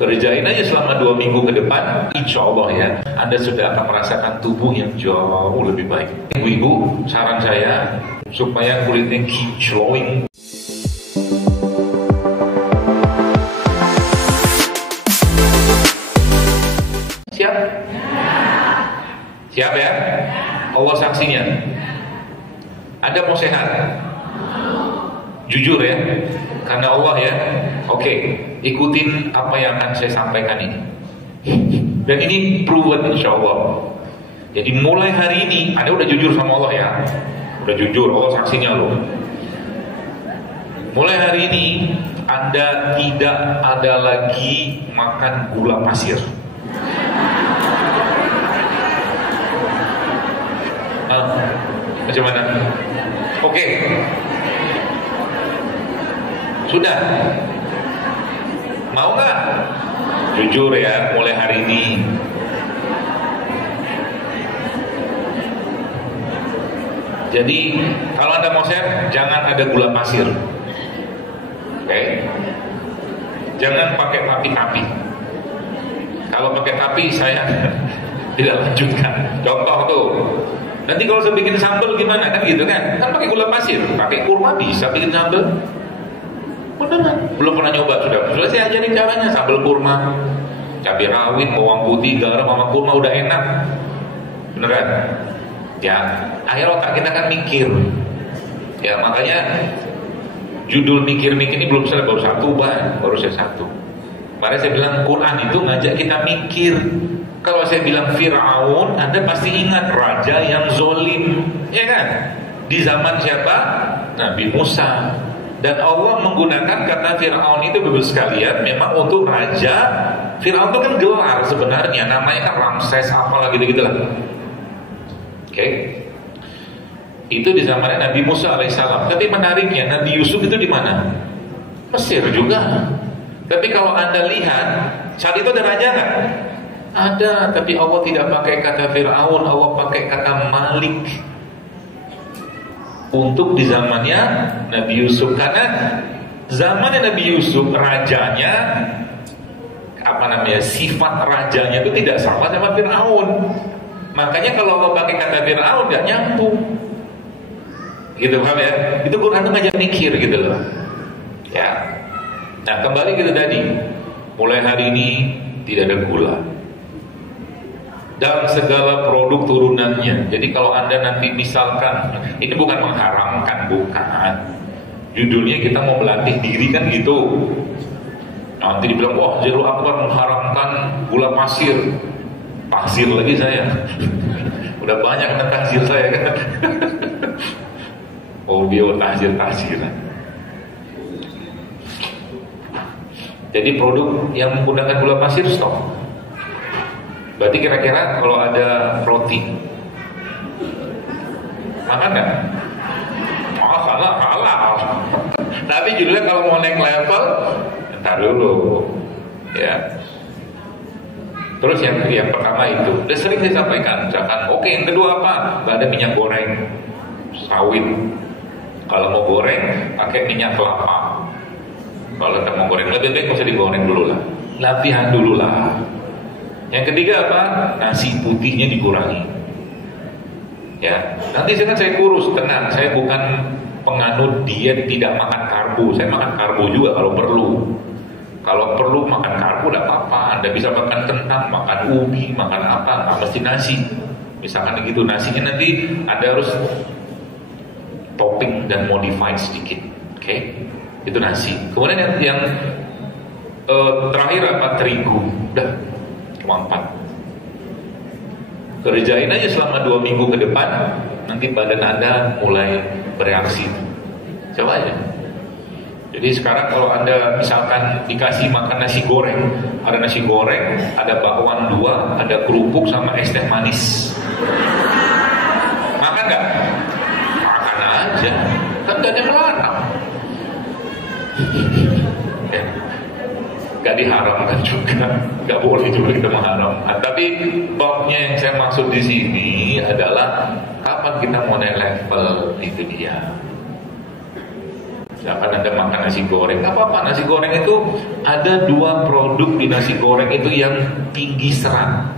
Kerjain aja selama 2 minggu ke depan, insya Allah ya, Anda sudah akan merasakan tubuh yang jauh lebih baik. Ibu-ibu, saran saya supaya kulitnya keep glowing. Siap? Siap ya? Allah saksinya. Anda mau sehat? Jujur ya, karena Allah ya. Oke, ikutin apa yang akan saya sampaikan ini. Dan ini proven insya Allah. Jadi mulai hari ini, Anda udah jujur sama Allah ya. Udah jujur, Allah saksinya loh. Mulai hari ini, Anda tidak ada lagi makan gula pasir. Macam mana? Oke. Sudah. Mau nggak? Jujur ya, mulai hari ini. Jadi kalau Anda mau sehat, jangan ada gula pasir. Oke? Jangan pakai tapi-tapi. Kalau pakai tapi saya tidak lanjutkan. Contoh tuh. Nanti kalau saya bikin sambal gimana kan gitu kan? Kan pakai gula pasir, pakai kurma bisa bikin sambal. Beneran, belum pernah nyoba sudah saya ajarin caranya sambal kurma, cabai rawit, bawang putih, garam, sama kurma udah enak, beneran. Ya, akhir otak kita kan mikir, ya makanya judul mikir-mikir ini belum selesai, baru satu baru saya satu. Makanya saya bilang Quran itu ngajak kita mikir. Kalau saya bilang Fir'aun, Anda pasti ingat raja yang zolim, ya kan? Di zaman siapa? Nabi Musa. Dan Allah menggunakan kata Fir'aun itu Bapak sekalian memang untuk raja. Fir'aun itu kan gelar sebenarnya, namanya kan Ramses apalah gitu-gitu lah. Oke. Itu di zamannya Nabi Musa alaihissalam. Tapi menariknya Nabi Yusuf itu di mana? Mesir juga. Tapi kalau Anda lihat saat itu ada raja nggak? Ada, tapi Allah tidak pakai kata Fir'aun, Allah pakai kata Malik. Untuk di zamannya Nabi Yusuf, karena zamannya Nabi Yusuf rajanya sifat rajanya itu tidak sama sama Fir'aun. Makanya kalau Allah pakai kata Fir'aun nggak nyambung, gitu paham ya? Itu Quran tuh ngajak mikir gitu loh. Ya. Nah kembali gitu tadi, mulai hari ini tidak ada gula dalam segala produk turunannya. Jadi kalau Anda nanti misalkan, ini bukan mengharamkan, bukan. Judulnya kita mau melatih diri kan gitu. Nanti dibilang, wah Zero Akbar mengharamkan gula pasir. Pasir lagi saya. Udah banyak kena tahzir saya kan. Oh bio tahzir-tahziran. Jadi produk yang menggunakan gula pasir stop. Berarti kira-kira kalau ada roti makan nggak? Oh kalah. Tapi judulnya kalau mau naik level, entar dulu, ya. Terus yang pertama itu, udah sering saya sampaikan, misalkan, oke, yang kedua apa? Nggak ada minyak goreng sawit. Kalau mau goreng, pakai minyak kelapa. Kalau kita mau goreng, lebih baik nggak usah digoreng dulu lah, latihan dulu lah. Yang ketiga apa? Nasi putihnya dikurangi. Ya, nanti saya kurus, tenang. Saya bukan penganut diet tidak makan karbo. Saya makan karbo juga kalau perlu. Kalau perlu makan karbo tidak apa-apa. Anda bisa makan kentang, makan ubi, makan apa? Nggak mesti nasi. Misalkan begitu nasinya nanti Anda harus topping dan modified sedikit. Oke? Itu nasi. Kemudian yang terakhir apa? Terigu. Udah. Cuma 4. Kerjain aja selama 2 minggu ke depan, nanti badan Anda mulai bereaksi. Coba aja. Jadi sekarang kalau Anda misalkan dikasih makan nasi goreng, ada nasi goreng, ada bakwan 2, ada kerupuk sama es teh manis. Makan nggak? Makan aja. Kan gak ada melarang. Gak diharamkan juga, gak boleh juga kita mengharamkan. Tapi babnya yang saya maksud di sini adalah kapan kita mau naik level, itu dia. Misalkan Anda makan nasi goreng, nggak apa-apa. Nasi goreng itu ada 2 produk di nasi goreng itu yang tinggi serat.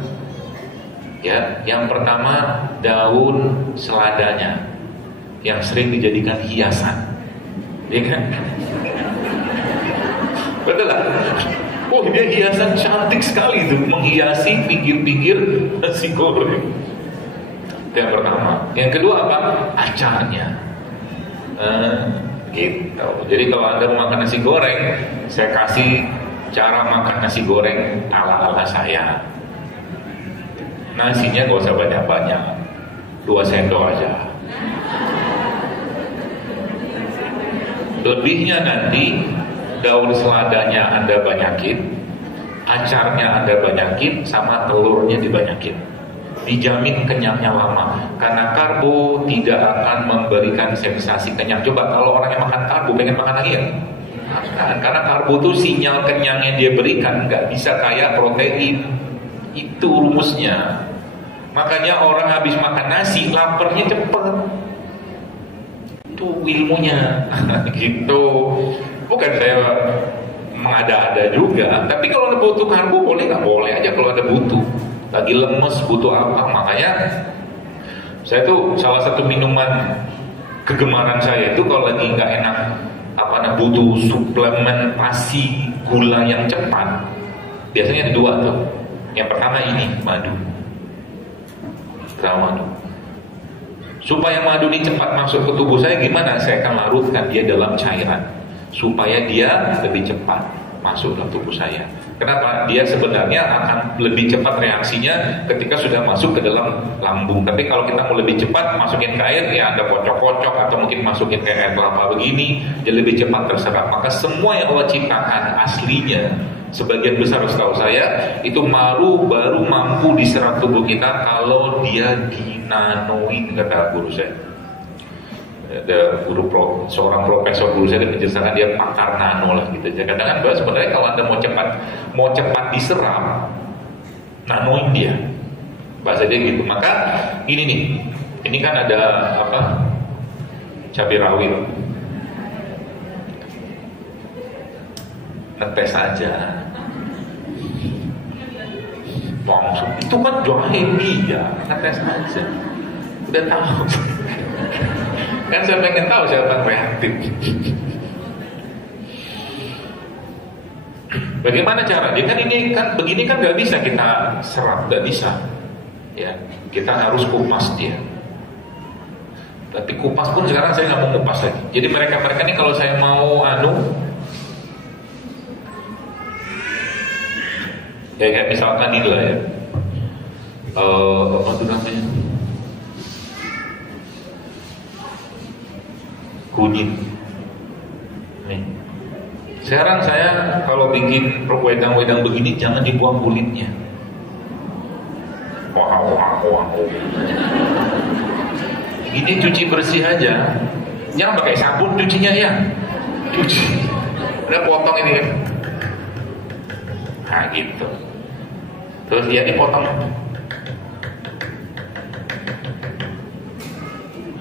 Ya, yang pertama daun seladanya, yang sering dijadikan hiasan, ya kan? Betul lah. Oh, dia hiasan cantik sekali itu, menghiasi pinggir-pinggir nasi goreng. Itu yang pertama. Yang kedua apa? Acarnya. Gitu. Jadi kalau Anda mau makan nasi goreng, saya kasih cara makan nasi goreng ala-ala saya. Nasinya gak usah banyak-banyak, 2 sendok aja. Lebihnya nanti daun seladanya Anda banyakin, acarnya Anda banyakin, sama telurnya dibanyakin. Dijamin kenyangnya lama, karena karbo tidak akan memberikan sensasi kenyang. Coba kalau orang yang makan karbo pengen makan lagi ya? Karena karbo itu sinyal kenyangnya dia berikan nggak bisa kayak protein. Itu rumusnya. Makanya orang habis makan nasi laparnya cepet. Itu ilmunya. Gitu. Bukan saya mengada-ada juga, tapi kalau ada butuh karbo boleh nggak? Boleh aja kalau ada butuh. Lagi lemes butuh apa, makanya saya tuh salah satu minuman kegemaran saya itu kalau lagi nggak enak butuh suplementasi gula yang cepat, biasanya ada 2 tuh. Yang pertama ini madu, madu. Supaya madu ini cepat masuk ke tubuh saya gimana? Saya akan larutkan dia dalam cairan supaya dia lebih cepat masuk dalam tubuh saya. Kenapa? Dia sebenarnya akan lebih cepat reaksinya ketika sudah masuk ke dalam lambung. Tapi kalau kita mau lebih cepat masukin ke air, ya Anda kocok-kocok atau mungkin masukin ke air kelapa begini, dia lebih cepat terserap. Maka semua yang Allah ciptakan aslinya, sebagian besar setahu saya itu baru mampu diserap tubuh kita kalau dia dinanoin, kata guru saya. Ada seorang profesor dulu saya menjelaskan, dia pakar nano lah gitu. Dia katakan bahwa sebenarnya kalau Anda mau cepat diserap, nanoin dia, bahasa dia gitu. Maka ini kan ada cabai rawit, netes aja langsung, itu kan jahe dia, netes aja, udah tahu. Kan saya pengen tahu siapa yang reaktif. Bagaimana cara? Dia kan ini kan begini kan nggak bisa kita serap, nggak bisa. Ya, kita harus kupas dia. Tapi kupas pun sekarang saya nggak mau kupas lagi. Jadi mereka ini kalau saya mau kayak misalkan inilah ya, apa tuh namanya? Kunyit. Nih. Sekarang saya kalau bikin wedang-wedang begini jangan dibuang kulitnya. Wow. Ini cuci bersih aja. Jangan pakai sabun cucinya ya. Cuci. Udah potong ini. Nah gitu. Terus dia dipotong.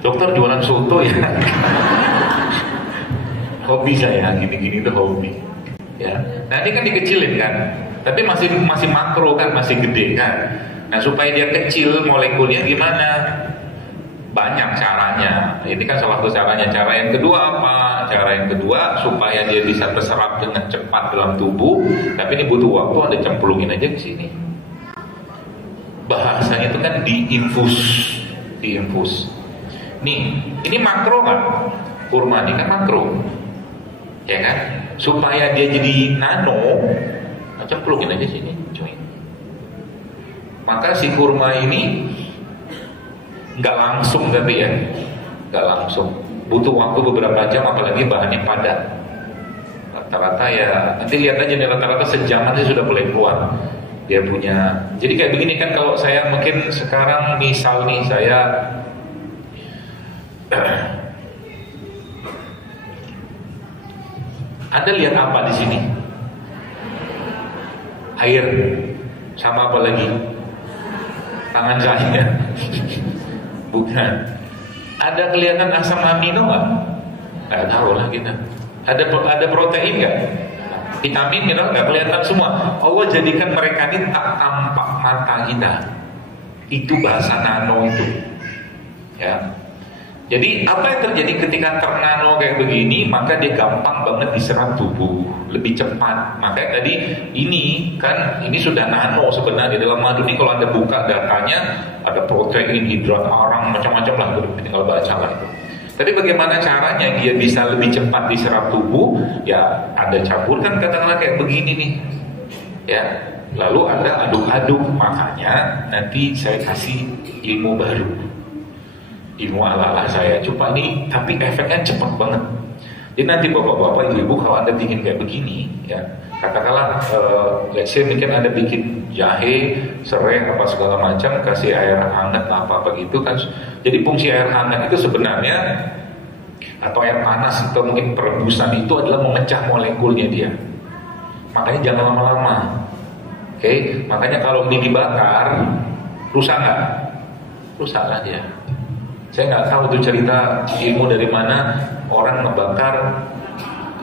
Dokter jualan soto ya. Hobi saya gini-gini itu hobi. Ya. Nah ini kan dikecilin kan, tapi masih makro kan, masih gede kan. Nah supaya dia kecil molekulnya gimana? Banyak caranya. Ini kan salah satu caranya. Cara yang kedua apa? Cara yang kedua supaya dia bisa terserap dengan cepat dalam tubuh. Tapi ini butuh waktu, Anda cemplungin aja ke sini. Bahasanya itu kan diinfus. Nih, ini makro kan? Kurma ini kan makro, ya kan? Supaya dia jadi nano, cemplungin aja sini, cuy. Maka si kurma ini nggak langsung tapi ya, nggak langsung. Butuh waktu beberapa jam, apalagi bahannya padat. Rata-rata ya, nanti lihat aja nih rata-rata sejaman sih sudah boleh keluar. Dia punya. Jadi kayak begini kan, kalau saya mungkin sekarang misal nih saya Anda lihat apa di sini? Air, sama apa lagi? Tangan saya. Bukan. Ada kelihatan asam amino nggak? Nggak tahu lah kita. Ada protein nggak? Vitamin, mineral nggak kelihatan semua. Allah jadikan mereka ini tak tampak mata kita. Itu bahasa nano itu. Ya. Jadi apa yang terjadi ketika ternano kayak begini, maka dia gampang banget diserap tubuh, lebih cepat. Makanya tadi ini sudah nano sebenarnya. Dalam madu ini kalau Anda buka datanya, ada protein, hidrat, arang, macam-macam lah, tinggal baca lah itu. Tapi bagaimana caranya dia bisa lebih cepat diserap tubuh? Ya ada campurkan katakanlah kayak begini nih, ya. Lalu Anda aduk-aduk, makanya nanti saya kasih ilmu baru. Ilmu ala-ala saya, coba ini, tapi efeknya cepat banget. Jadi nanti bapak-bapak, ibu-ibu kalau Anda bikin kayak begini, ya katakanlah, let's say mungkin Anda bikin jahe, serai, apa segala macam, kasih air hangat apa gitu kan. Jadi fungsi air hangat itu sebenarnya, atau air panas atau mungkin perebusan itu adalah memecah molekulnya dia. Makanya jangan lama-lama. Oke, makanya kalau ini dibakar, rusak nggak? Rusak lah dia. Saya nggak tahu itu cerita ilmu dari mana orang ngebakar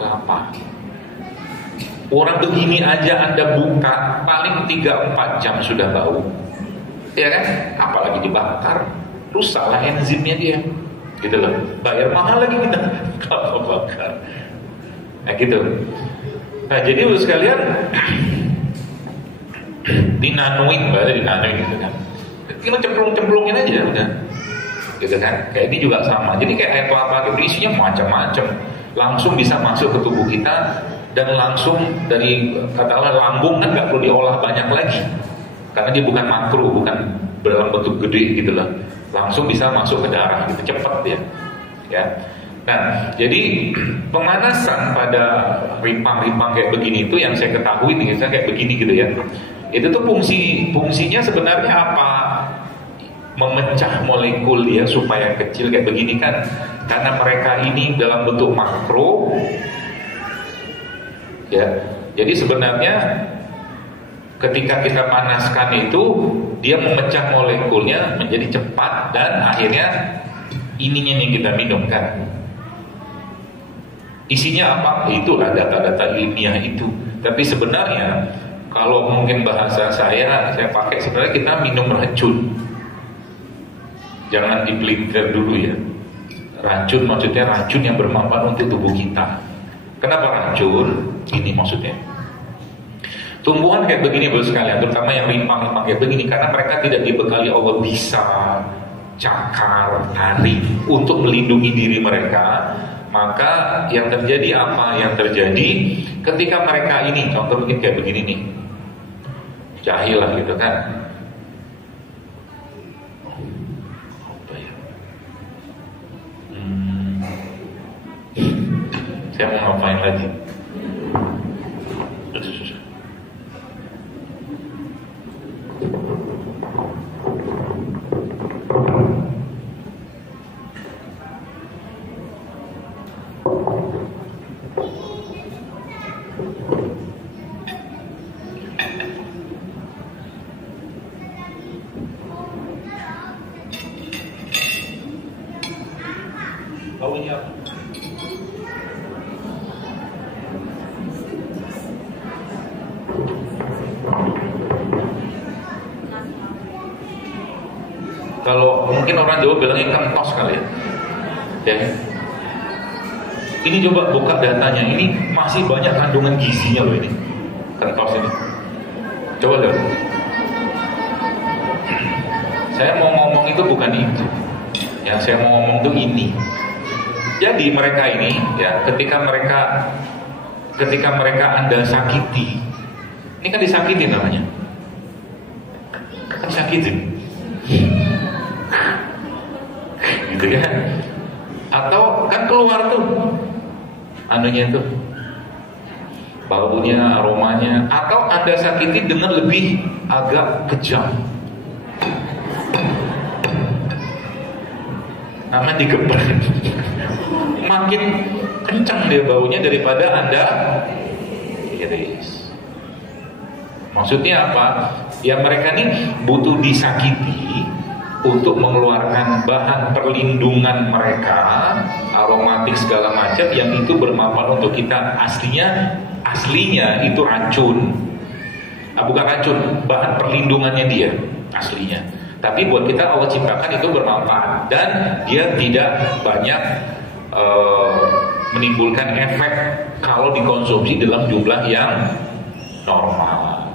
kelapa. Orang begini aja Anda buka paling 3-4 jam sudah bau, ya kan? Apalagi dibakar, rusaklah enzimnya dia, gitu loh. Bayar mahal lagi kita kalau bakar. Nah gitu. Nah jadi sekalian dinanoin, berarti dinanoin gitu kan. Kita cemplung-cemplungin aja udah. Gitu kan, kayak ini juga sama. Jadi kayak air kelapa itu isinya macam-macam, langsung bisa masuk ke tubuh kita dan langsung dari katakanlah lambung kan nggak perlu diolah banyak lagi, karena dia bukan makro, bukan dalam bentuk gede gitu loh, langsung bisa masuk ke darah gitu, cepat dia. Ya. Nah, jadi pemanasan pada rimpang-rimpang kayak begini itu yang saya ketahui nih, misalnya kayak begini gitu ya. Itu tuh fungsinya sebenarnya apa? Memecah molekul dia supaya kecil kayak begini kan, karena mereka ini dalam bentuk makro, ya. Jadi sebenarnya ketika kita panaskan itu dia memecah molekulnya menjadi cepat dan akhirnya ininya yang kita minum kan. Isinya apa? Itulah data-data ilmiah itu. Tapi sebenarnya kalau mungkin bahasa saya pakai sebenarnya kita minum racun. Jangan dipelintir dulu ya. Racun maksudnya racun yang bermanfaat untuk tubuh kita. Kenapa racun? Ini maksudnya. Tumbuhan kayak begini Bapak sekalian, terutama yang rimpang-rimpang kayak begini, karena mereka tidak dibekali Allah bisa cakar, tarik untuk melindungi diri mereka. Maka yang terjadi apa? Yang terjadi ketika mereka ini, contoh mungkin kayak begini nih, jahil lah gitu kan. Saya mau ngapain lagi? Susah. Baunya apa? Kalau mungkin orang Jawa bilangnya kentos kali ya. Ini coba buka datanya, ini masih banyak kandungan gizinya loh ini kentos ini. Coba dong. Saya mau ngomong itu bukan itu. Yang saya mau ngomong itu ini. Jadi mereka ini ya ketika mereka Anda sakiti, ini kan disakiti namanya. Kan sakitin. Gitu ya. Atau kan keluar tuh anunya itu, baunya, aromanya. Atau Anda sakiti dengan lebih agak kejam, namanya digeber. Makin kencang dia baunya daripada Anda iris. Maksudnya apa? Ya mereka ini butuh disakiti untuk mengeluarkan bahan perlindungan mereka, aromatik segala macam yang itu bermanfaat untuk kita. Aslinya itu racun. Bukan racun, bahan perlindungannya dia aslinya. Tapi buat kita Allah ciptakan itu bermanfaat dan dia tidak banyak menimbulkan efek kalau dikonsumsi dalam jumlah yang normal.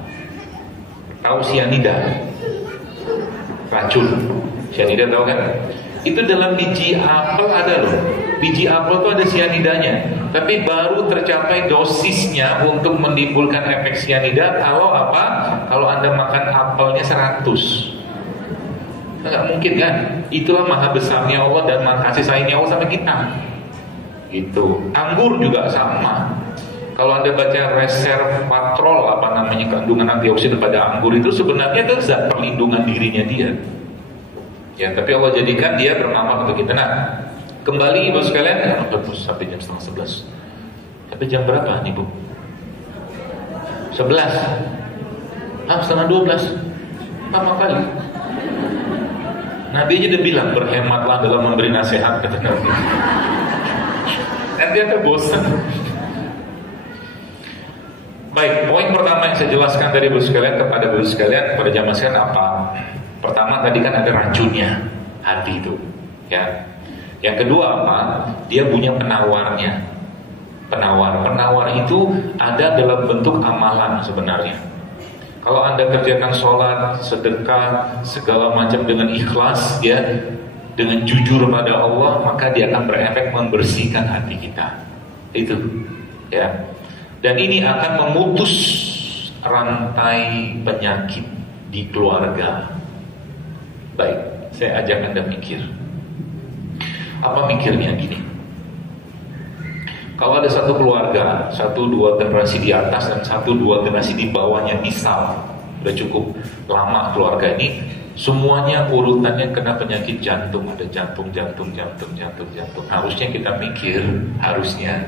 Tahu cyanida? Racun. Cyanida tahu kan? Itu dalam biji apel ada loh. Biji apel itu ada cyanidanya. Tapi baru tercapai dosisnya untuk menimbulkan efek cyanida kalau apa? Kalau Anda makan apelnya 100. Nggak mungkin kan? Itulah maha besarnya Allah dan maha kasih sayangnya Allah sama kita. Gitu. Anggur juga sama. Kalau Anda baca resveratrol, kandungan antioksidan pada anggur itu sebenarnya itu zat perlindungan dirinya dia. Ya, tapi Allah jadikan dia bermanfaat untuk kita. Nah, kembali Ibu sekalian, sampai jam 10:30. Sampai jam berapa nih Bu? 11. 11:30. Lama kali. Nabi aja udah bilang berhematlah dalam memberi nasihat, kata Nabi. Nanti Anda bosan. Baik, poin pertama yang saya jelaskan dari Ibu sekalian kepada Ibu sekalian, kepada jamaah sekalian apa? Pertama tadi kan ada racunnya, hati itu, ya. Yang kedua apa? Dia punya penawarnya. Penawar itu ada dalam bentuk amalan sebenarnya. Kalau Anda kerjakan sholat, sedekah, segala macam dengan ikhlas, ya, dengan jujur pada Allah, maka dia akan berefek membersihkan hati kita. Itu, ya. Dan ini akan memutus rantai penyakit di keluarga. Baik, saya ajak Anda mikir. Apa mikirnya gini? Kalau ada satu keluarga, 1-2 generasi di atas dan 1-2 generasi di bawahnya, misal udah cukup lama keluarga ini, semuanya urutannya kena penyakit jantung, ada jantung. Harusnya kita mikir, harusnya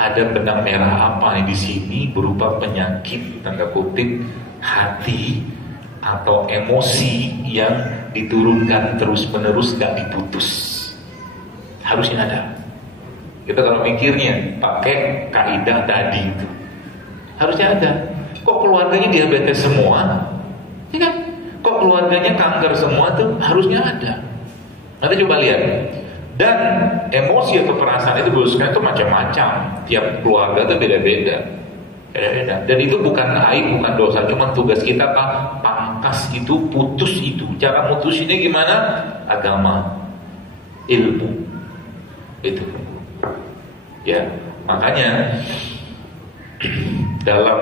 ada benang merah apa nih di sini berupa penyakit tanda kutip hati atau emosi yang diturunkan terus menerus gak diputus. Harusnya ada. Kita kalau mikirnya pakai kaidah tadi itu harusnya ada. Kok keluarganya diabetes semua? Ya kan? Kok keluarganya kanker semua tuh? Harusnya ada. Nanti coba lihat. Dan emosi atau perasaan itu sekarang itu macam-macam. Tiap keluarga itu beda-beda. Dan itu bukan aib, bukan dosa. Cuma tugas kita pangkas itu, putus itu. Cara mutusinnya gimana? Agama, ilmu. Itu. Ya, makanya dalam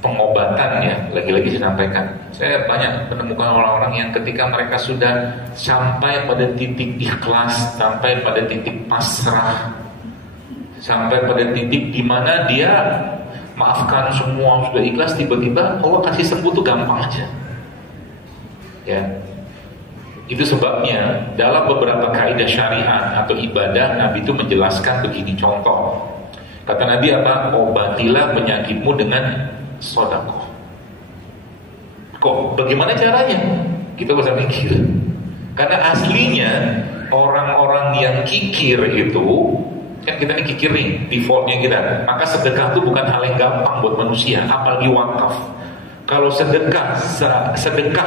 pengobatan ya, lagi-lagi saya sampaikan, saya banyak menemukan orang-orang yang ketika mereka sudah sampai pada titik ikhlas, sampai pada titik pasrah, sampai pada titik di mana dia maafkan semua, sudah ikhlas, tiba-tiba Allah kasih sembuh tuh gampang aja. Ya. Itu sebabnya dalam beberapa kaidah syariat atau ibadah Nabi itu menjelaskan begini, contoh. Kata Nabi apa? Obatilah penyakitmu dengan sedekah. Kok? Bagaimana caranya? Kita bisa mikir. Karena aslinya orang-orang yang kikir itu, kan kita ini kikir nih, defaultnya kita. Maka sedekah itu bukan hal yang gampang buat manusia, apalagi wakaf. Kalau sedekah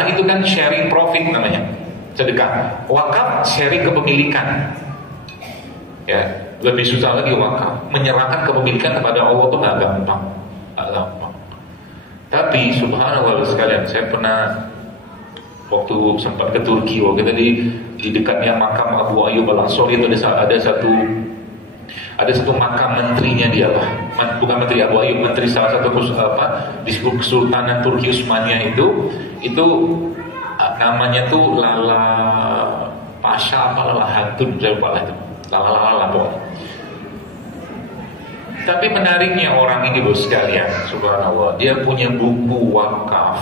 itu kan sharing profit namanya. Sedekah. Wakaf sharing kepemilikan. Ya, lebih susah lagi wakaf. Menyerahkan kepemilikan kepada Allah itu nggak gampang. Tapi subhanallah sekalian, saya pernah waktu sempat ke Turki, waktu itu di dekatnya makam Abu Ayyub Al-Ansari itu ada satu makam menterinya dia lah, bukan menteri Abu Ayyub, menteri salah satu di Kesultanan Turki Utsmaniyah itu namanya tuh Lala Pasha apa Lala Hatun, saya lupa lah itu, Lala pokoknya. Tapi menariknya orang ini bos sekalian, subhanallah, dia punya buku wakaf.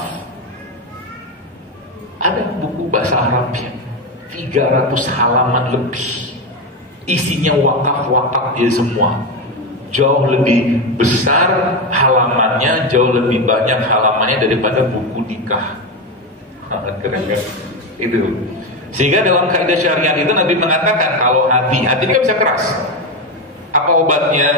Ada buku bahasa Arabnya 300 halaman lebih. Isinya wakaf dia semua. Jauh lebih besar halamannya, jauh lebih banyak halamannya daripada buku nikah. Keren kan? Itu. Sehingga dalam kaidah syariat itu Nabi mengatakan kalau hati kan bisa keras. Apa obatnya?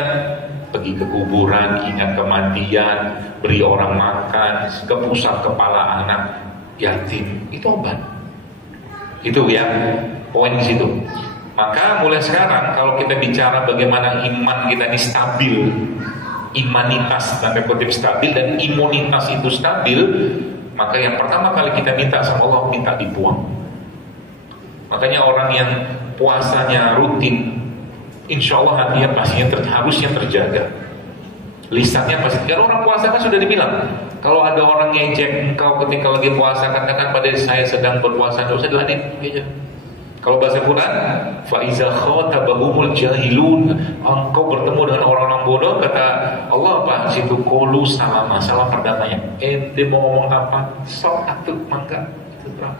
Pergi ke kuburan, ingat kematian, beri orang makan, ke pusat kepala anak yatim, itu obat. Itu ya, poin di situ. Maka mulai sekarang kalau kita bicara bagaimana iman kita ini stabil, imanitas tanda kutip stabil dan imunitas itu stabil, maka yang pertama kali kita minta sama Allah, minta dibuang. Makanya orang yang puasanya rutin, insya Allah hatinya pastinya harusnya terjaga. Lisannya pasti. Kalau orang puasa kan sudah dibilang, kalau ada orang ngejek engkau ketika lagi puasa, katakan pada saya sedang berpuasa, nggak usah diladenin. Kalau bahasa Quran, faiza khatabahumul jahilun, engkau bertemu dengan orang-orang bodoh, kata Allah apa? Situ qulu salama, salam perdatanya. Ente mau ngomong apa? Sok atuh mangga, itu terang.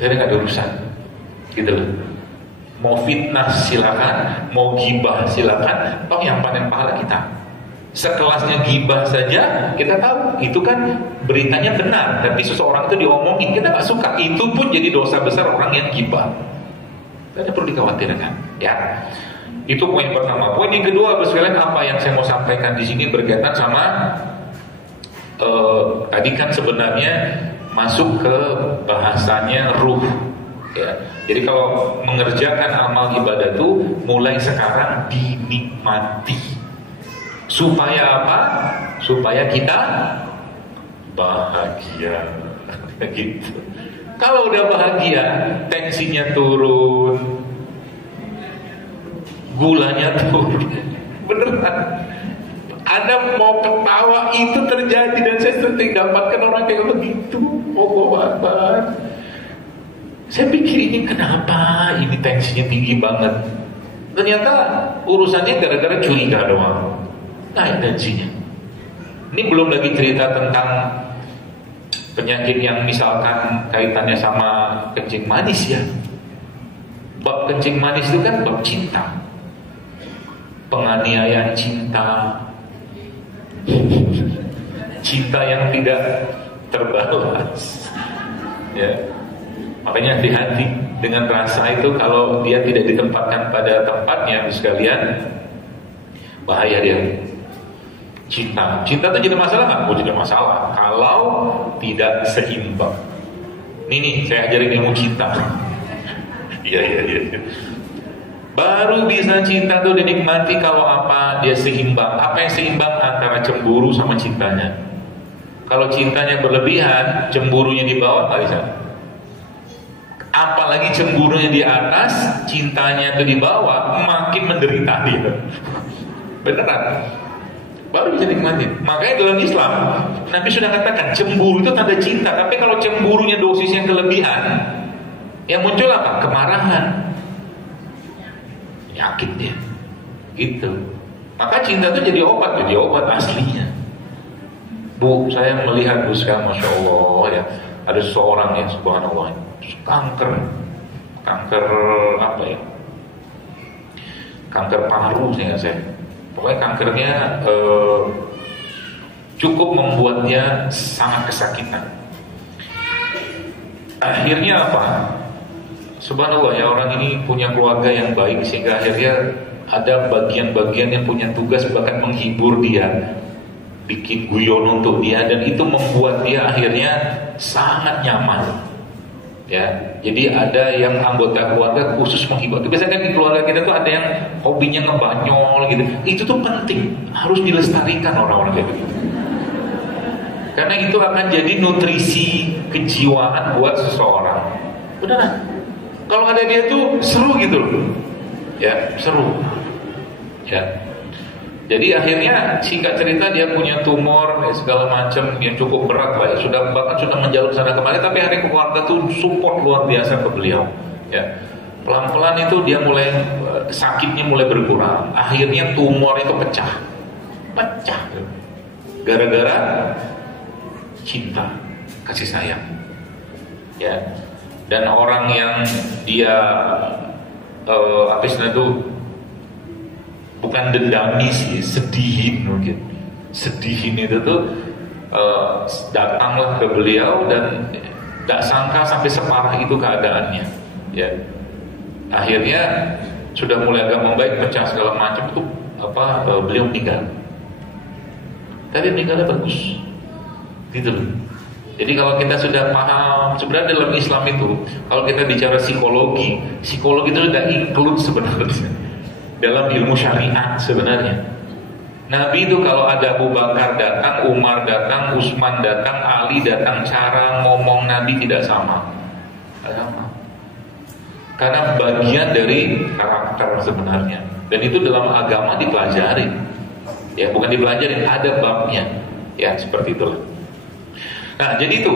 Karena nggak ada urusan, gitu loh. Mau fitnah silakan, mau gibah silakan, toh yang panen pahala kita. Sekelasnya gibah saja kita tahu itu kan beritanya benar, tapi seseorang itu diomongin kita nggak suka, itu pun jadi dosa besar orang yang gibah. Tidak perlu dikhawatirkan, ya. Itu poin pertama. Poin yang kedua, sekalian apa yang saya mau sampaikan di sini berkaitan sama tadi kan sebenarnya masuk ke bahasanya ruh. Ya. Jadi kalau mengerjakan amal ibadah itu mulai sekarang dinikmati. Supaya apa? Supaya kita bahagia. Gitu. Kalau udah bahagia, tensinya turun, gulanya turun. Beneran. Anda mau ketawa itu terjadi dan saya sering dapatkan orang kayak begitu. Oh Akbar. Saya pikir ini kenapa ini tensinya tinggi banget. Ternyata urusannya gara-gara curiga doang. Naik tensinya. Ini belum lagi cerita tentang penyakit yang misalkan kaitannya sama kencing manis ya. Bab kencing manis itu kan bab cinta. Penganiayaan cinta. Cinta yang tidak terbalas. Ya. Makanya hati-hati dengan rasa itu, kalau dia tidak ditempatkan pada tempatnya sekalian, bahaya dia. Cinta itu jadi masalah nggak? Oh, jadi masalah kalau tidak seimbang. Nih saya ajarin ilmu cinta. Iya. Baru bisa cinta tuh dinikmati kalau apa? Dia seimbang. Apa yang seimbang antara cemburu sama cintanya? Kalau cintanya berlebihan, cemburunya di bawah nggak bisa. Apalagi cemburunya di atas, cintanya itu di bawah, makin menderita dia. Beneran. Baru bisa nikmatin. Makanya dalam Islam Nabi sudah katakan cemburu itu tanda cinta. Tapi kalau cemburunya dosisnya kelebihan, yang muncul apa? Kemarahan, yakin dia. Gitu. Maka cinta itu jadi obat aslinya. Bu, saya melihat bu sekarang, masya Allah ya, ada seseorang ya, subhanallah, kanker apa ya? Kanker paru saya. Pokoknya kankernya cukup membuat dia sangat kesakitan. Akhirnya apa? Subhanallah ya, orang ini punya keluarga yang baik, sehingga akhirnya ada bagian-bagian yang punya tugas bahkan menghibur dia, bikin guyon untuk dia, dan itu membuat dia akhirnya sangat nyaman. Ya, jadi ada yang anggota keluarga khusus menghibur. Itu biasanya di keluarga kita tuh ada yang hobinya ngebanyol gitu. Itu tuh penting, harus dilestarikan orang-orang kayak gitu. Karena itu akan jadi nutrisi kejiwaan buat seseorang. Beneran. Kalau ada dia tuh seru gitu loh. Ya, seru. Ya. Jadi akhirnya singkat cerita dia punya tumor ya, segala macam yang cukup berat lah ya. Bahkan sudah menjalur sana kemari, tapi hari keluarga tuh support luar biasa ke beliau. Ya. Pelan-pelan itu dia mulai sakitnya mulai berkurang. Akhirnya tumor itu pecah. Gara-gara cinta, kasih sayang. Ya. Dan orang yang dia apa istilahnya itu, bukan dendami sih, sedihin mungkin. Sedihin itu tuh datanglah ke beliau dan Tidak sangka sampai separah itu keadaannya. Ya, akhirnya sudah mulai agak membaik, pecah segala macam itu beliau meninggal. Tapi meninggalnya bagus, gitu loh. Jadi kalau kita sudah paham, sebenarnya dalam Islam itu, kalau kita bicara psikologi itu sudah include sebenarnya dalam ilmu syariat sebenarnya. Nabi itu kalau ada Abu Bakar datang, Umar datang, Utsman datang, Ali datang, cara ngomong Nabi tidak sama. Karena bagian dari karakter sebenarnya. Dan itu dalam agama dipelajari. Ya, bukan dipelajari, ada babnya. Ya, seperti itulah. Nah, jadi itu.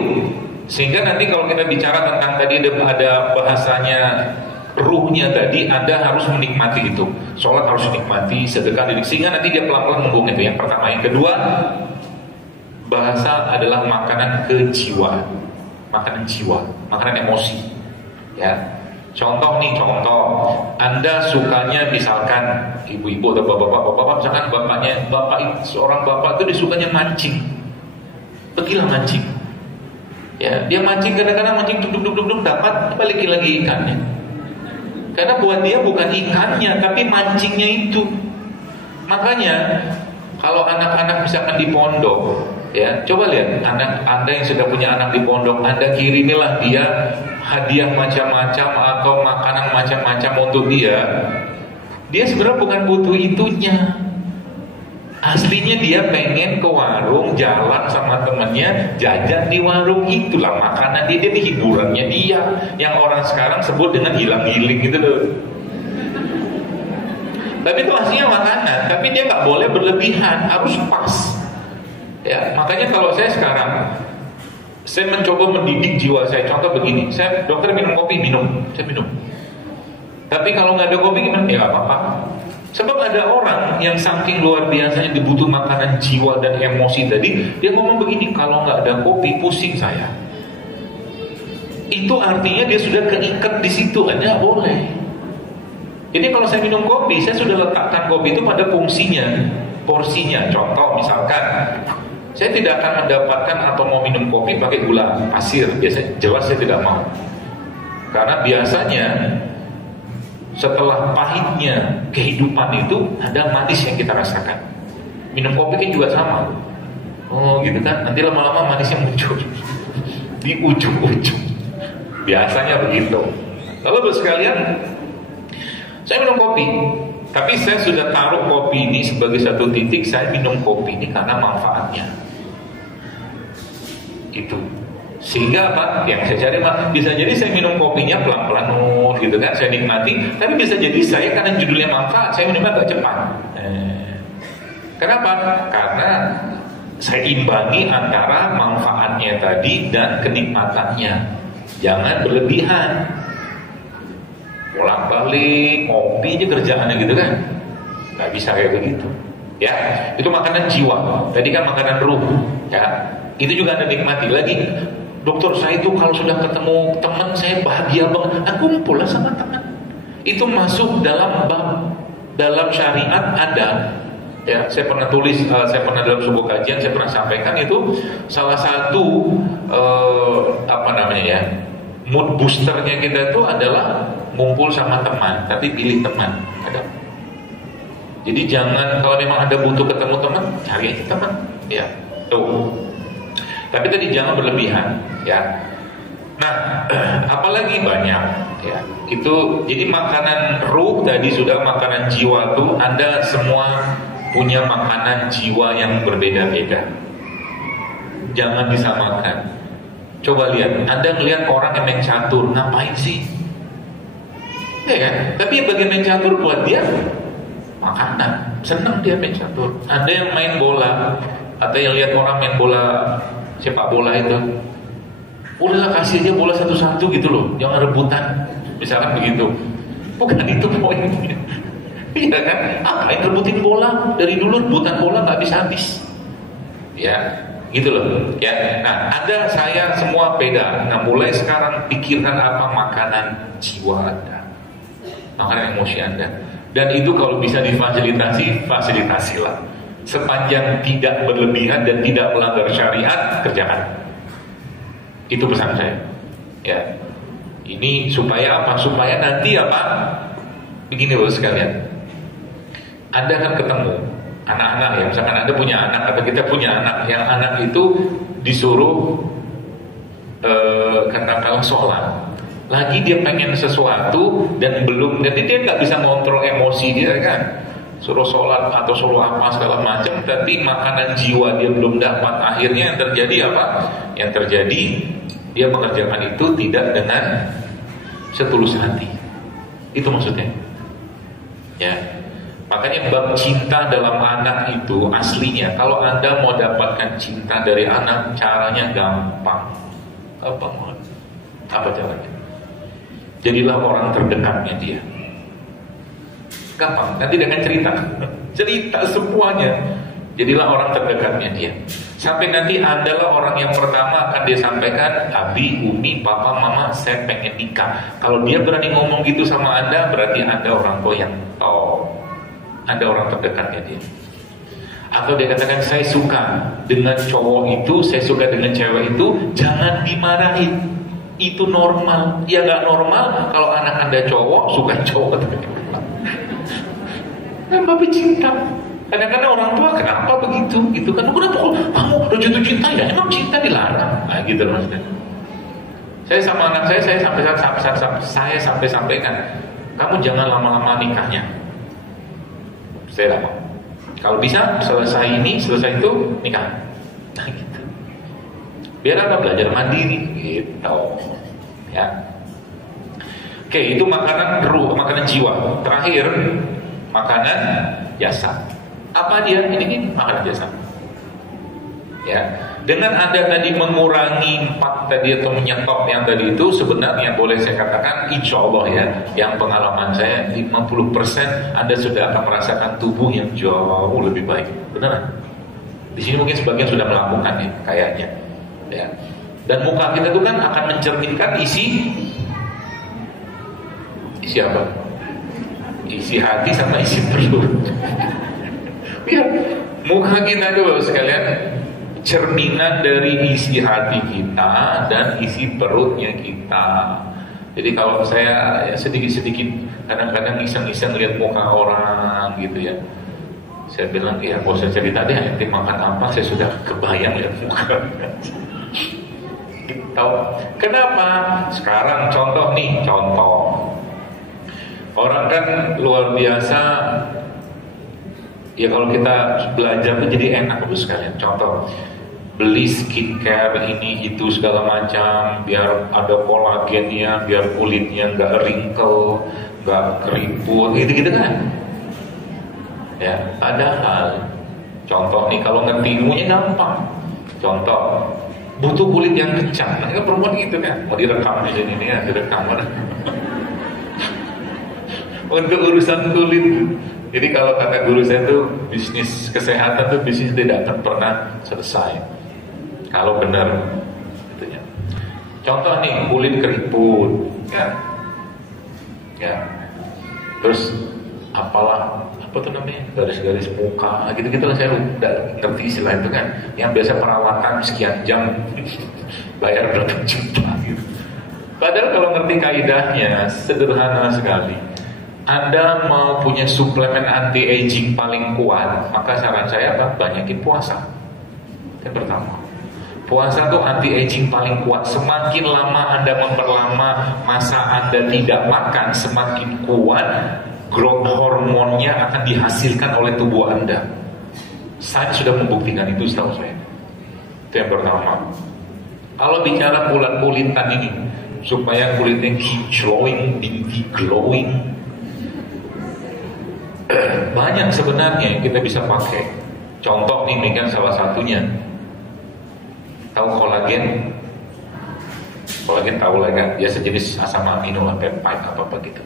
Sehingga nanti kalau kita bicara tentang tadi ada bahasanya ruhnya tadi, Anda harus menikmati itu. Sholat harus menikmati, sedekah diri. Sehingga nanti dia pelan-pelan membuang itu. Yang pertama. Yang kedua, bahasa adalah makanan kejiwa. Makanan jiwa, makanan emosi. Ya. Contoh, Anda sukanya misalkan ibu-ibu atau bapak-bapak, misalkan seorang bapak itu disukanya mancing. Pergilah mancing. Ya, dia mancing, kadang-kadang mancing duduk dapat, balikin lagi ikannya. Karena buat dia bukan ikannya, tapi mancingnya itu. Makanya kalau anak-anak misalkan di pondok, ya, coba lihat anak Anda yang sudah punya anak di pondok, Anda kirimilah dia hadiah macam-macam atau makanan macam-macam untuk dia. Dia sebenarnya bukan butuh itunya. Aslinya dia pengen ke warung, jalan sama temennya, jajan di warung, itulah makanan dia, hiburannya dia. Yang orang sekarang sebut dengan hilang-hiling gitu loh. Tapi itu aslinya makanan, tapi dia nggak boleh berlebihan, harus pas. Ya, makanya kalau saya sekarang, saya mencoba mendidik jiwa saya. Contoh begini, saya dokter minum kopi, saya minum. Tapi kalau nggak ada kopi gimana? Ya nggak apa-apa. Sebab ada orang yang saking luar biasanya dibutuh makanan jiwa dan emosi tadi, dia ngomong begini, kalau nggak ada kopi pusing saya. Itu artinya dia sudah keikat di situ, nggak boleh. Jadi kalau saya minum kopi, saya sudah letakkan kopi itu pada fungsinya, porsinya. Contoh misalkan, saya tidak akan mendapatkan atau mau minum kopi pakai gula pasir. Biasanya jelas saya tidak mau. Karena biasanya setelah pahitnya kehidupan itu ada manis yang kita rasakan. Minum kopi kan juga sama. Oh gitu kan, nanti lama-lama manisnya muncul di ujung-ujung. Biasanya begitu. Lalu sekalian, saya minum kopi, tapi saya sudah taruh kopi ini sebagai satu titik. Saya minum kopi ini karena manfaatnya. Itu. Sehingga apa? Yang saya cari bisa jadi saya minum kopinya pelan-pelan gitu kan, saya nikmati. Tapi bisa jadi saya karena judulnya manfaat, saya minumnya agak cepat. Kenapa? Karena saya imbangi antara manfaatnya tadi dan kenikmatannya. Jangan berlebihan. Bolak-balik, ngopi aja kerjaannya gitu kan. Gak bisa kayak begitu. Ya, itu makanan jiwa. Tadi kan makanan ruh. Ya, itu juga Anda nikmati lagi. Dokter, saya itu kalau sudah ketemu teman saya bahagia banget. Aku kumpul sama teman. Itu masuk dalam dalam syariat ada. Ya, saya pernah tulis, saya pernah dalam sebuah kajian, saya pernah sampaikan itu salah satu mood boosternya kita itu adalah ngumpul sama teman, tapi pilih teman. Ada. Jadi jangan kalau memang ada butuh ketemu teman, cari aja teman. Ya, tuh. Tapi tadi jangan berlebihan, ya. Nah, apalagi banyak, ya. Itu jadi makanan ruh tadi sudah, makanan jiwa tuh Anda semua punya makanan jiwa yang berbeda-beda. Jangan disamakan. Coba lihat, Anda ngelihat orang yang main catur, ngapain sih? Ya kan? Tapi bagi main catur buat dia makanan, senang dia main catur. Ada yang main bola, atau yang lihat orang main bola, sepak bola itu, udahlah kasih aja bola satu-satu gitu loh, jangan rebutan, misalkan begitu. Bukan itu poinnya. Iya kan? Apa yang rebutin bola? Dari dulu rebutan bola nggak habis-habis. Ya, gitu loh. Ya, nah Anda, saya semua beda. Nah mulai sekarang pikirkan apa makanan jiwa Anda, makanan emosi Anda. Dan itu kalau bisa difasilitasi, fasilitasilah. Sepanjang tidak berlebihan dan tidak melanggar syariat, kerjakan. Itu pesan saya. Ya, ini supaya apa? Supaya nanti apa? Begini loh sekalian, Anda akan ketemu anak-anak ya, misalkan Anda punya anak atau kita punya anak, yang anak itu disuruh katakanlah sholat, lagi dia pengen sesuatu dan belum, jadi dia nggak bisa ngontrol emosi dia kan, suruh sholat atau suruh apa segala macam, tapi makanan jiwa dia belum dapat. Akhirnya yang terjadi apa? Yang terjadi dia mengerjakan itu tidak dengan setulus hati. Itu maksudnya. Ya. Makanya bab cinta dalam anak itu aslinya, kalau Anda mau dapatkan cinta dari anak, caranya gampang. Gampang banget. Apa caranya? Jadilah orang terdekatnya dia. Gampang, nanti dengan cerita semuanya. Jadilah orang terdekatnya dia. Sampai nanti adalah orang yang pertama akan dia sampaikan, Abi, Umi, Papa, Mama, saya pengen nikah. Kalau dia berani ngomong gitu sama Anda, berarti Anda orang tua yang tahu. Anda orang terdekatnya dia. Atau dia katakan, saya suka dengan cowok itu, saya suka dengan cewek itu, jangan dimarahin. Itu normal. Ya gak normal kalau anak Anda cowok, suka cowok. Kan Bapak cinta. Kadang-kadang orang tua, kenapa begitu? Gitu kan, kenapa kamu udah jatuh cinta ya? Emang cinta dilarang? Nah gitu maksudnya. Saya sama anak saya sampai sampaikan, kamu jangan lama-lama nikahnya. Saya lama. Kalau bisa selesai ini, selesai itu nikah. Nah gitu. Biar apa? Belajar mandiri gitu. Ya. Oke, itu makanan ruh, makanan jiwa. Terakhir, makanan jasa. Apa dia? Ini makanan jasa. Ya. Dengan Anda tadi mengurangi 4 tadi atau menyetop yang tadi itu, sebenarnya boleh saya katakan insya Allah ya, yang pengalaman saya 50% Anda sudah akan merasakan tubuh yang jauh lebih baik. Benar? Di sini mungkin sebagian sudah melakukan nih kayaknya. Ya. Dan muka kita itu kan akan mencerminkan isi apa? Isi hati sama isi perut. Ya, muka kita dulu sekalian cerminan dari isi hati kita dan isi perutnya kita. Jadi kalau saya ya sedikit-sedikit kadang-kadang iseng-iseng lihat muka orang gitu ya, saya bilang ya gak usah cerita deh nanti makan apa, saya sudah kebayang lihat muka. Gitu. Kenapa? Sekarang contoh orang kan luar biasa. Ya kalau kita belajar tuh jadi enak tuh sekalian. Contoh, beli skincare ini itu segala macam biar ada kolagennya, biar kulitnya nggak wrinkle, nggak keriput, gitu-gitu kan. Ya, padahal contoh nih kalau ngerti ilmunya gampang. Contoh, butuh kulit yang kencang. Nah, kan perempuan gitu kan, mau direkam di sini nih, direkam mana? Untuk urusan kulit. Jadi kalau kata guru saya tuh, bisnis kesehatan tuh bisnis tidak akan pernah selesai kalau benar itunya. Contoh nih, kulit keriput ya. Terus apa tuh namanya, garis-garis muka gitu-gitu lah, saya udah ngerti istilah itu kan, yang biasa perawatan sekian jam bayar berapa juta gitu. Padahal kalau ngerti kaidahnya sederhana sekali. Anda mau punya suplemen anti-aging paling kuat, maka saran saya apa? Banyakin puasa. Yang pertama, puasa tuh anti-aging paling kuat. Semakin lama Anda memperlama masa Anda tidak makan, semakin kuat growth hormonnya akan dihasilkan oleh tubuh Anda. Saya sudah membuktikan itu setahu saya. Itu yang pertama. Kalau bicara kulit-kulitan ini, supaya kulitnya keep glowing, banyak sebenarnya yang kita bisa pakai. Contoh nih, kan salah satunya. Tahu kolagen? Kolagen tahu lah kan? Ya sejenis asam amino lah, peptide apa gitu.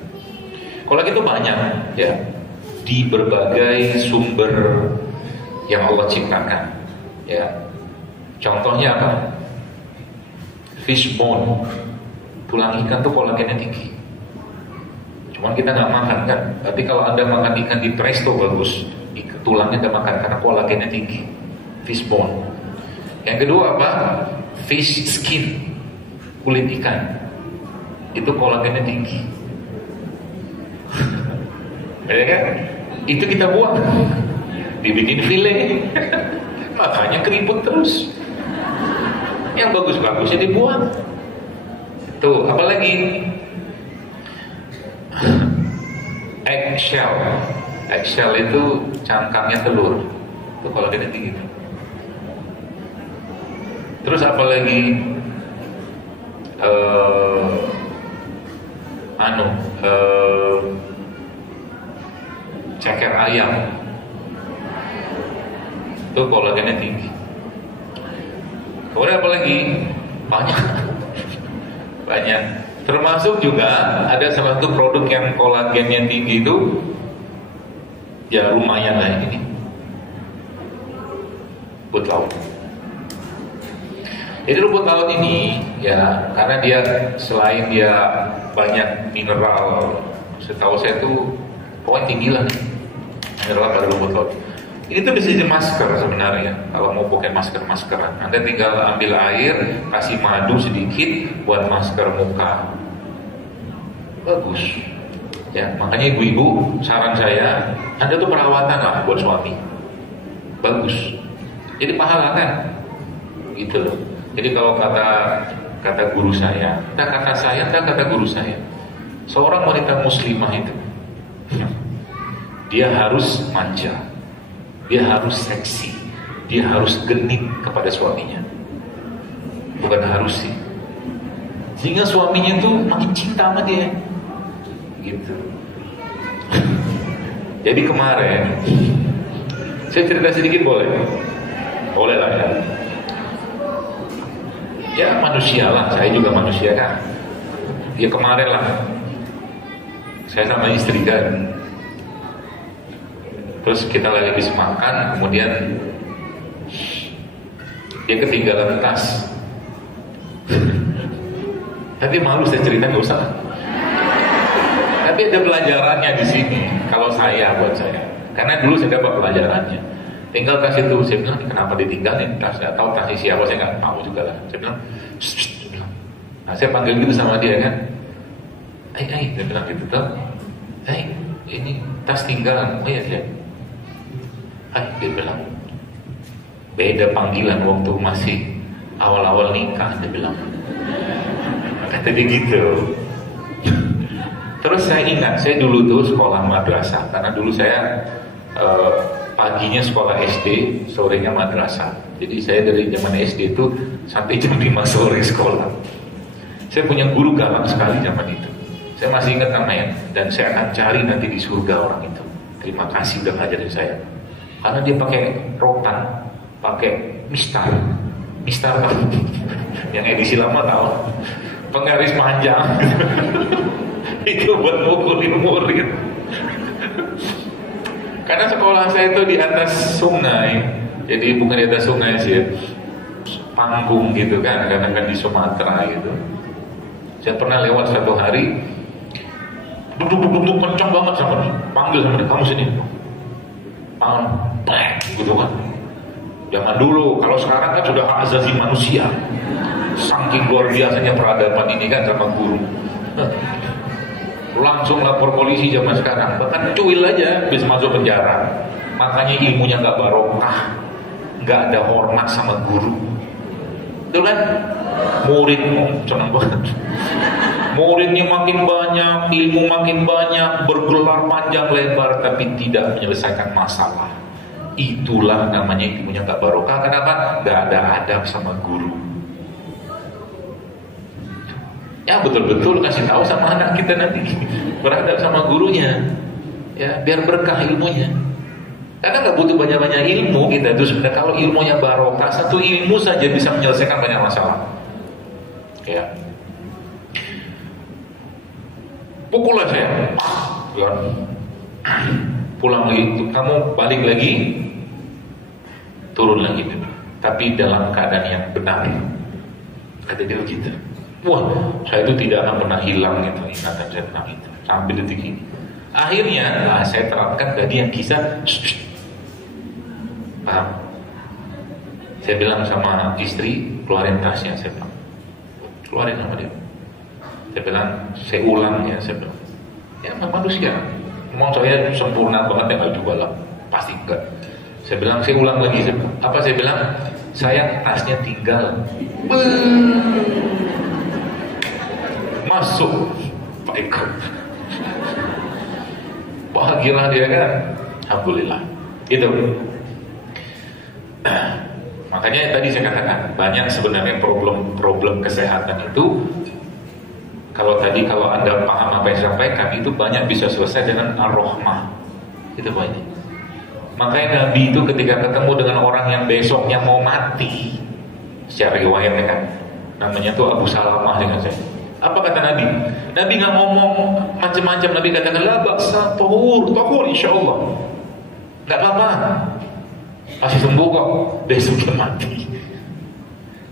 Kolagen itu banyak ya di berbagai sumber yang Allah ciptakan. Ya. Contohnya apa? Fish bone. Tulang ikan tuh kolagennya tinggi. Cuman kita nggak makan kan. Tapi kalau Anda makan ikan di presto bagus, tulangnya Anda makan karena kolagennya tinggi. Fish bone. Yang kedua apa? Fish skin, kulit ikan. itu kolagennya tinggi. Ya kan? Itu kita buang, dibikin file, makanya keriput terus. Yang bagus-bagusnya dibuang. Tuh, apalagi eggshell. Eggshell itu cangkangnya telur. Itu kolagennya tinggi. Terus apalagi ceker ayam. Itu kolagennya tinggi. Kemudian apalagi banyak. Banyak. Termasuk juga ada salah satu produk yang kolagennya tinggi itu, ya lumayan lah ini, rumput laut. Jadi rumput laut ini ya karena dia selain dia banyak mineral, setahu saya tuh pokoknya tinggi lah nih mineral pada rumput laut. Ini tuh bisa jadi masker sebenarnya. Kalau mau pakai maskeran, Anda tinggal ambil air, kasih madu sedikit buat masker muka. Bagus. Ya, makanya ibu-ibu saran saya, Anda tuh perawatan lah buat suami. Bagus. Jadi pahala kan? Gitu loh. Jadi kalau kata guru saya, kata guru saya, seorang wanita muslimah itu dia harus manja, dia harus seksi, dia harus genit kepada suaminya. Bukan harus sih. Sehingga suaminya tuh makin cinta sama dia. Gitu. Jadi kemarin saya cerita sedikit boleh? Boleh lah ya. Ya manusia lah, saya juga manusia kan. Ya kemarin lah, saya sama istri kan. Terus kita lagi habis makan, kemudian dia ketinggalan tas. Tapi malu saya cerita, nggak usah. Tapi ada pelajarannya di sini. Kalau buat saya, karena dulu saya dapat pelajarannya. Tinggal kasih tuh, saya bilang kenapa ditinggalin tas? Saya tahu tasnya siapa, saya nggak tahu juga lah. Saya bilang, nah saya panggil gitu sama dia kan. Dia bilang gitu tuh. Ini tas tinggal. Oh iya. Dia bilang, beda panggilan waktu masih awal-awal nikah, dia bilang. Kata dia gitu. Terus saya ingat, saya dulu tuh sekolah madrasah, karena dulu saya paginya sekolah SD, sorenya madrasah. Jadi saya dari zaman SD itu sampai jam 5 sore sekolah. Saya punya guru galak sekali zaman itu. Saya masih ingat namanya, dan saya akan cari nanti di surga orang itu. Terima kasih udah ngajarin saya. Karena dia pakai rotan, pakai mistar tahu? Yang edisi lama tahu, penggaris panjang. Itu buat mukulin murid. Karena sekolah saya itu di atas sungai, jadi bukan di atas sungai sih, panggung gitu kan, karena kan di Sumatera gitu. Saya pernah lewat satu hari, duduk kencang banget sama dia, panggil sama dia, kamu sini, gitu kan. Jangan dulu, kalau sekarang kan sudah hak asasi manusia, saking luar biasanya peradaban ini kan sama guru. Langsung lapor polisi zaman sekarang, bahkan cuil aja bisa masuk penjara. Makanya ilmunya nggak barokah, nggak ada hormat sama guru. Itu kan murid senang banget. Muridnya makin banyak, ilmu makin banyak, bergelar panjang lebar tapi tidak menyelesaikan masalah. Itulah namanya ilmunya nggak barokah. Kenapa? Nggak ada adab sama guru. Ya betul-betul kasih tahu sama anak kita nanti, beradab sama gurunya, ya biar berkah ilmunya. Karena nggak butuh banyak-banyak ilmu kita itu sebenarnya. Kalau ilmunya barokah, satu ilmu saja bisa menyelesaikan banyak masalah. Ya, pukullah saya, ya. Pulang lagi, kamu balik lagi, turun lagi, tapi dalam keadaan yang benar. Kata dia begitu. Wah, saya itu tidak akan pernah hilang itu ingatan saya tentang itu sampai detik ini. Akhirnya saya terapkan tadi yang kisah. Paham? Saya bilang sama istri, keluarin tasnya, saya bilang, keluarin sama dia. Saya bilang, saya ulang ya, saya bilang, ya manusia, mau saya sempurna banget ya nggak juga lah, pasti enggak. Saya bilang, saya ulang lagi, saya bilang, apa saya bilang, sayang tasnya tinggal, masuk Pak Eko, bahagialah dia kan, alhamdulillah, itu. Makanya tadi saya katakan banyak sebenarnya problem kesehatan itu. Kalau Anda paham apa yang saya sampaikan, itu banyak bisa selesai dengan ar-rahmah. Itu banyak. Makanya Nabi itu ketika ketemu dengan orang yang besoknya mau mati, secara riwayatnya kan, namanya tuh Abu Salamah dengan saya. Apa kata Nabi? Nabi nggak ngomong macam-macam. Nabi katakan la ba'sa, tahur insyaallah. Nggak apa-apa. Pasti sembuh kok, besoknya mati.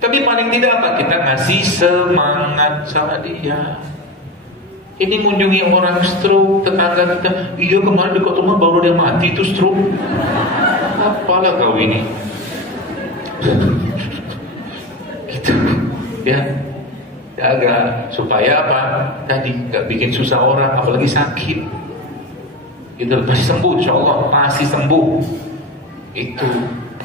Tapi paling tidak apa? Kita ngasih semangat sama dia. Ini mengunjungi orang stroke, tetangga kita, iya kemarin dekat rumah baru dia mati itu stroke. Apalah kau ini? Gitu, ya. Jaga supaya apa? Tadi nggak bikin susah orang, apalagi sakit. Itu pasti sembuh, insya Allah pasti sembuh. Itu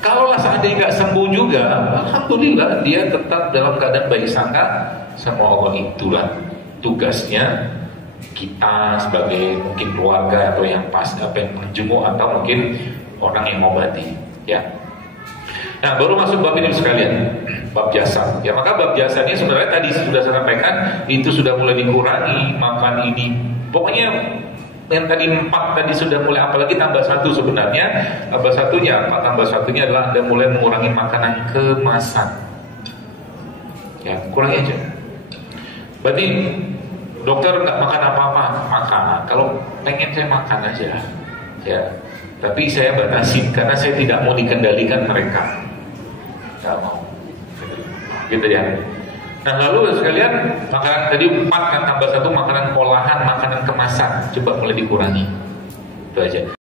kalau seandainya nggak sembuh juga, alhamdulillah dia tetap dalam keadaan baik sangka sama Allah. Itulah tugasnya kita sebagai mungkin keluarga atau yang pas apa yang menjenguk atau mungkin orang yang mengobati, ya. Nah, baru masuk bab ini sekalian, bab jasa. Ya, maka bab jasa ini sebenarnya tadi sudah saya sampaikan itu sudah mulai dikurangi makan ini. Pokoknya yang tadi 4 tadi sudah mulai, apalagi tambah 1 sebenarnya. Tambah satunya apa? Tambah satunya adalah Anda mulai mengurangi makanan kemasan. Ya, kurangi aja. Berarti dokter nggak makan apa-apa, makan. Kalau pengen saya makan aja, ya. Tapi saya batasi karena saya tidak mau dikendalikan mereka. Nggak mau. Gitu ya. Nah, lalu sekalian, makanan tadi 4 kan tambah 1 makanan olahan, makanan kemasan, coba mulai dikurangi. Itu aja.